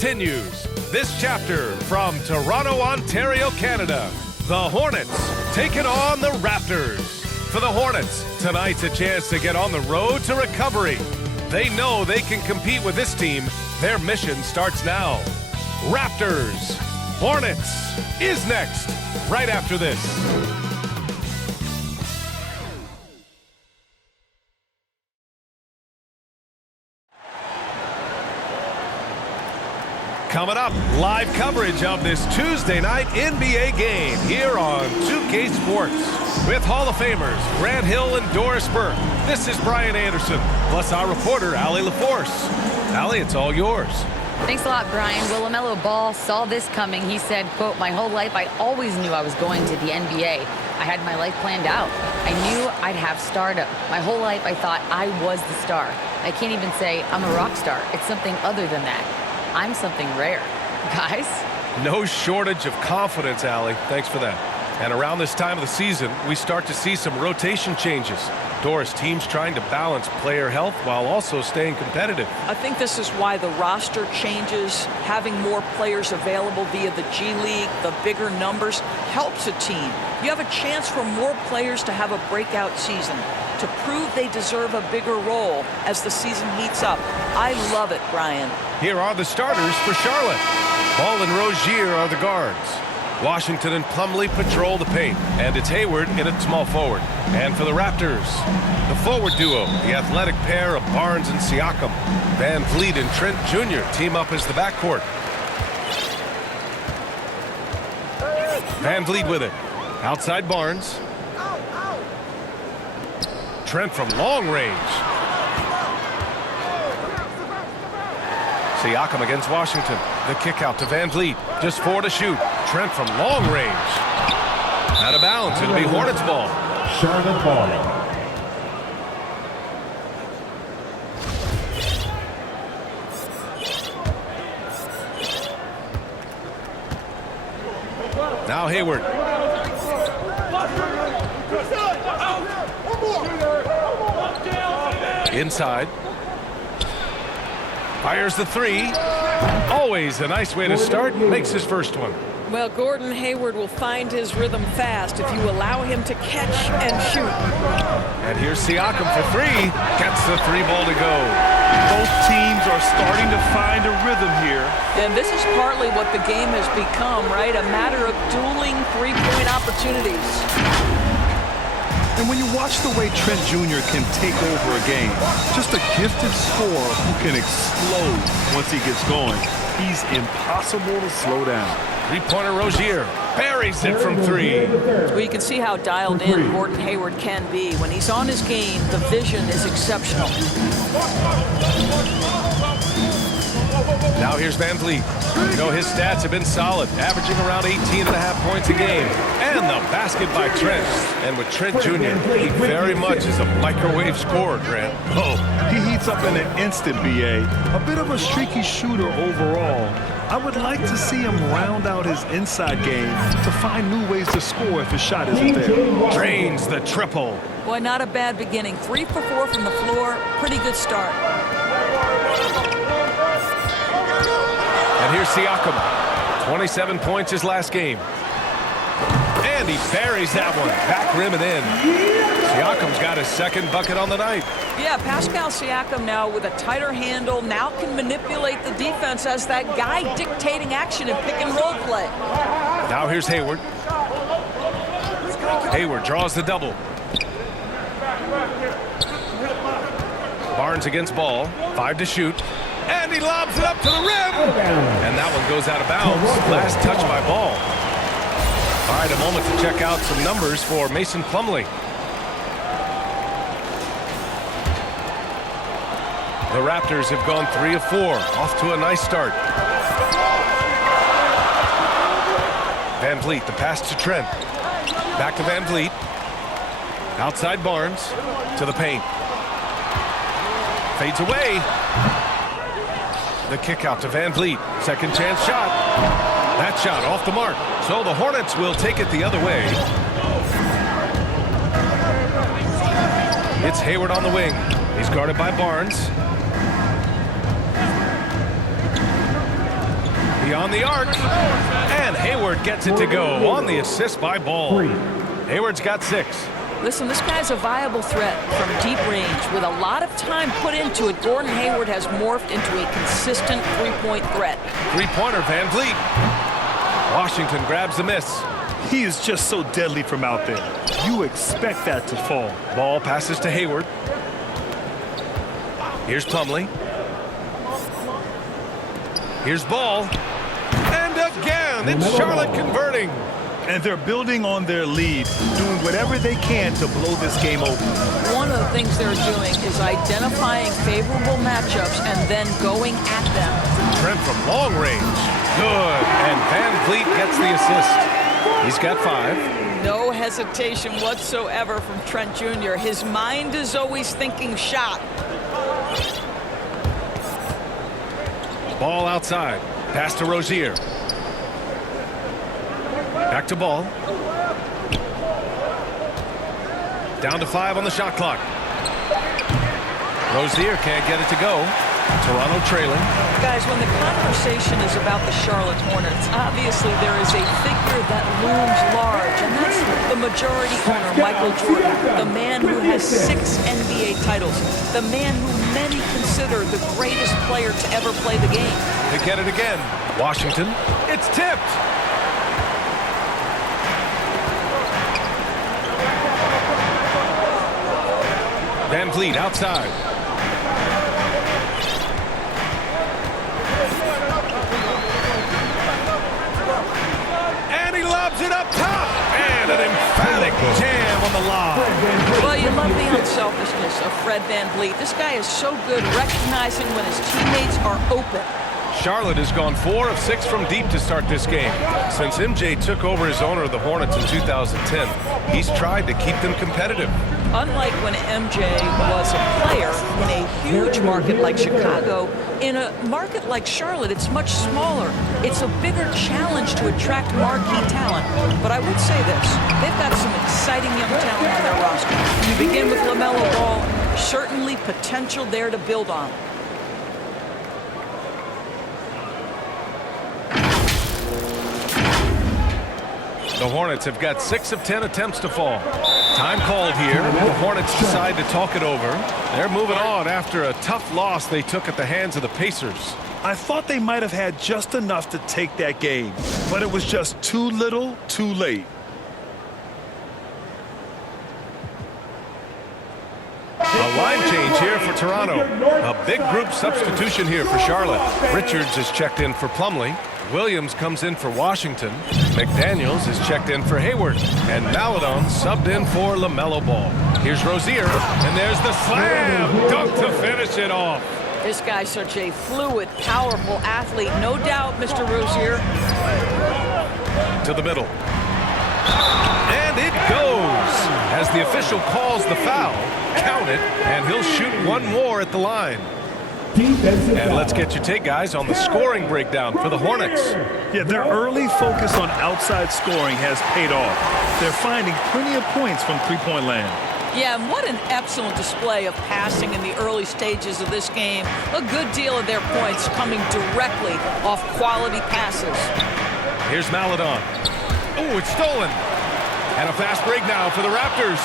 Continues this chapter from Toronto, Ontario, Canada. The Hornets taking on the Raptors. For the Hornets, tonight's a chance to get on the road to recovery. They know they can compete with this team. Their mission starts now. Raptors, Hornets is next, right after this. Coming up, live coverage of this Tuesday night NBA game here on 2K Sports with Hall of Famers Grant Hill and Doris Burke. This is Brian Anderson, plus our reporter, Allie LaForce. Allie, it's all yours. Thanks a lot, Brian. Well, LaMelo Ball saw this coming. He said, quote, "My whole life I always knew I was going to the NBA. I had my life planned out. I knew I'd have stardom. My whole life I thought I was the star. I can't even say I'm a rock star. It's something other than that. I'm something rare." Guys? No shortage of confidence, Allie. Thanks for that. And around this time of the season, we start to see some rotation changes. Doris, teams trying to balance player health while also staying competitive. I think this is why the roster changes, having more players available via the G League, the bigger numbers, helps a team. You have a chance for more players to have a breakout season, to prove they deserve a bigger role as the season heats up. I love it, Brian. Here are the starters for Charlotte. Ball and Rozier are the guards. Washington and Plumlee patrol the paint, and it's Hayward in at small forward. And for the Raptors, the forward duo, the athletic pair of Barnes and Siakam. Van Vliet and Trent Jr. team up as the backcourt. Van Vliet with it. Outside Barnes. Trent from long range. Siakam against Washington. The kick out to Van Vliet. Just 4 to shoot. Trent from long range. Out of bounds. It'll be Hornets ball. Charlotte ball. Now Hayward. Inside. Fires the three. Always a nice way to start. Makes his first one. Well, Gordon Hayward will find his rhythm fast if you allow him to catch and shoot. And here's Siakam for three. Gets the three ball to go. Both teams are starting to find a rhythm here. And this is partly what the game has become, right? A matter of dueling three-point opportunities. And when you watch the way Trent Jr. can take over a game, just a gifted scorer who can explode once he gets going. He's impossible to slow down. Three-pointer Rozier buries it from three. Well, you can see how dialed in Gordon Hayward can be. When he's on his game, the vision is exceptional. Now here's Van Vliet. You know, his stats have been solid, averaging around 18.5 points a game. And the basket by Trent. And with Trent Jr., he very much is a microwave scorer, Grant. Oh, he heats up in an instant, B.A. A bit of a streaky shooter overall. I would like to see him round out his inside game to find new ways to score if his shot isn't there. Drains the triple. Boy, not a bad beginning. 3 for 4 from the floor. Pretty good start. And here's Siakam. 27 points his last game. And he buries that one. Back rim and in. Siakam's got his second bucket on the night. Yeah, Pascal Siakam now with a tighter handle, now can manipulate the defense as that guy dictating action in pick and roll play. Now here's Hayward. Hayward draws the double. Barnes against Ball. 5 to shoot. And he lobs it up to the rim. And that one goes out of bounds. Last touch by Ball. All right, a moment to check out some numbers for Mason Plumlee. The Raptors have gone 3 of 4. Off to a nice start. Van Vliet, the pass to Trent. Back to Van Vliet. Outside Barnes. To the paint. Fades away. The kick out to Van Vliet. Second chance shot. That shot off the mark. So the Hornets will take it the other way. It's Hayward on the wing. He's guarded by Barnes. Beyond the arc. And Hayward gets it to go on the assist by Ball. Hayward's got 6. Listen, this guy's a viable threat from deep range. With a lot of time put into it, Gordon Hayward has morphed into a consistent three-point threat. Three-pointer, Van Vliet. Washington grabs the miss. He is just so deadly from out there. You expect that to fall. Ball passes to Hayward. Here's Plumlee. Here's Ball. And again, it's Charlotte converting. And they're building on their lead, doing whatever they can to blow this game open. One of the things they're doing is identifying favorable matchups and then going at them. Trent from long range. Good. And Van Vliet gets the assist. He's got 5. No hesitation whatsoever from Trent Jr. His mind is always thinking shot. Ball outside. Pass to Rozier. Back to Ball. Down to 5 on the shot clock. Rozier can't get it to go. Toronto trailing. Guys, when the conversation is about the Charlotte Hornets, obviously there is a figure that looms large, and that's the majority owner, Michael Jordan, the man who has 6 NBA titles, the man who many consider the greatest player to ever play the game. They get it again. Washington. It's tipped. Van Vliet outside. And he lobs it up top. And an emphatic jam on the lob. Well, you love the unselfishness of Fred Van Vliet. This guy is so good recognizing when his teammates are open. Charlotte has gone 4 of 6 from deep to start this game. Since MJ took over as owner of the Hornets in 2010, he's tried to keep them competitive. Unlike when MJ was a player in a huge market like Chicago, in a market like Charlotte, it's much smaller. It's a bigger challenge to attract marquee talent. But I would say this, they've got some exciting young talent on their roster. You begin with LaMelo Ball, certainly potential there to build on. The Hornets have got 6 of 10 attempts to fall. Time called here. The Hornets decide to talk it over. They're moving on after a tough loss they took at the hands of the Pacers. I thought they might have had just enough to take that game, but it was just too little, too late. A line change here for Toronto. A big group substitution here for Charlotte. Richards is checked in for Plumlee. Williams comes in for Washington. McDaniels is checked in for Hayward. And Maledon subbed in for LaMelo Ball. Here's Rozier. And there's the slam dunk to finish it off. This guy's such a fluid, powerful athlete. No doubt, Mr. Rozier. To the middle. And it goes. As the official calls the foul, count it, and he'll shoot one more at the line. And let's get your take, guys, on the scoring breakdown for the Hornets. Yeah, their early focus on outside scoring has paid off. They're finding plenty of points from three-point land. Yeah, and what an excellent display of passing in the early stages of this game. A good deal of their points coming directly off quality passes. Here's Maledon. Oh, it's stolen. And a fast break now for the Raptors.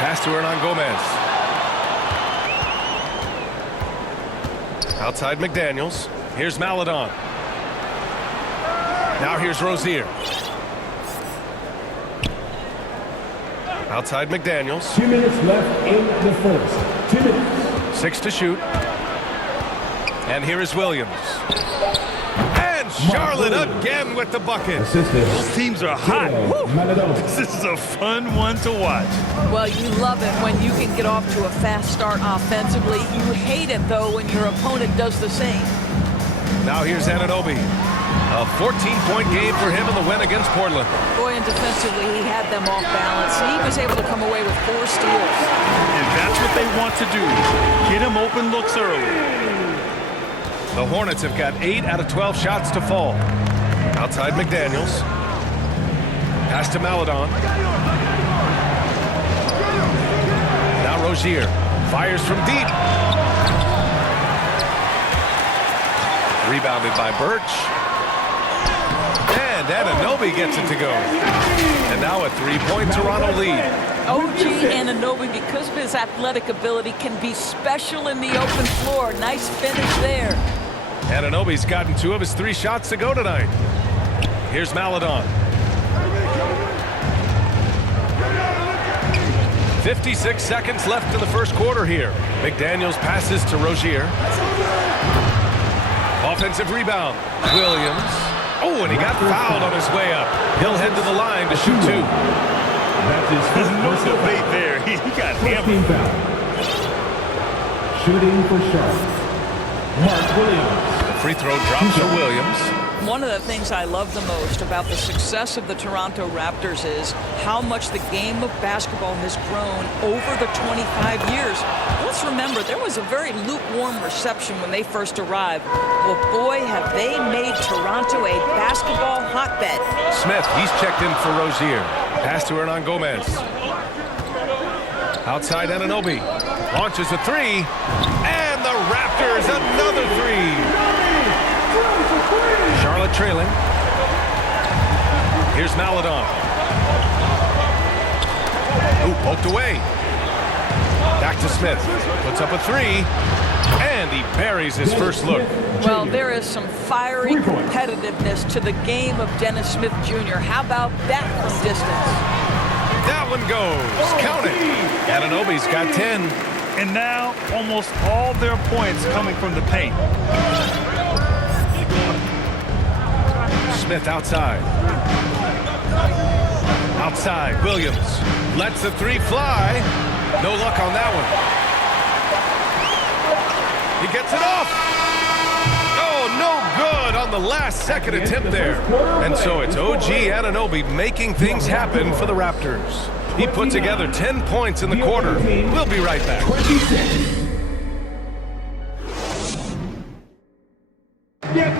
Pass to Hernan Gomez. Outside McDaniels. Here's Maledon. Now here's Rozier. Outside McDaniels. 2 minutes left in the first. 2 minutes. 6 to shoot. And here is Williams. And Charlotte again with the bucket. Those teams are hot. This is a fun one to watch. Well, you love it when you can get off to a fast start offensively. You hate it, though, when your opponent does the same. Now here's Anunoby. A 14-point game for him in the win against Portland. Boy, and defensively, he had them off balance. He was able to come away with 4 steals. And that's what they want to do. Get him open looks early. The Hornets have got 8 out of 12 shots to fall. Outside McDaniels. Pass to Maledon. Now Rozier. Fires from deep. Rebounded by Birch. And Anunoby gets it to go. And now a three-point Toronto lead. OG Anunoby, because of his athletic ability, can be special in the open floor. Nice finish there. Anunoby's gotten 2 of his 3 shots to go tonight. Here's Maledon. 56 seconds left in the first quarter here. McDaniels passes to Rozier. Offensive rebound. Williams. Oh, and he got fouled on his way up. He'll head to the line to shoot 2. There's no debate there. He got hammered. Shooting for Charlotte, Mark Williams. The free throw drops for Williams. One of the things I love the most about the success of the Toronto Raptors is how much the game of basketball has grown over the 25 years. Let's remember, there was a very lukewarm reception when they first arrived. Well, boy, have they made Toronto a basketball hotbed. Smith, he's checked in for Rozier. Pass to Hernan Gomez. Outside Anunoby. Launches a 3. And the Raptors another 3. Charlotte trailing. Here's Maledon. Ooh, poked away. Back to Smith. Puts up a 3. And he buries his first look. Well, there is some fiery competitiveness to the game of Dennis Smith Jr. How about that from distance? That one goes. Count it. Anunoby's got 10. And now almost all their points coming from the paint. Smith outside. Outside, Williams lets the 3 fly. No luck on that one. He gets it off. Oh, no good on the last second attempt there. And so it's OG Anunoby making things happen for the Raptors. He put together 10 points in the quarter. We'll be right back. 26.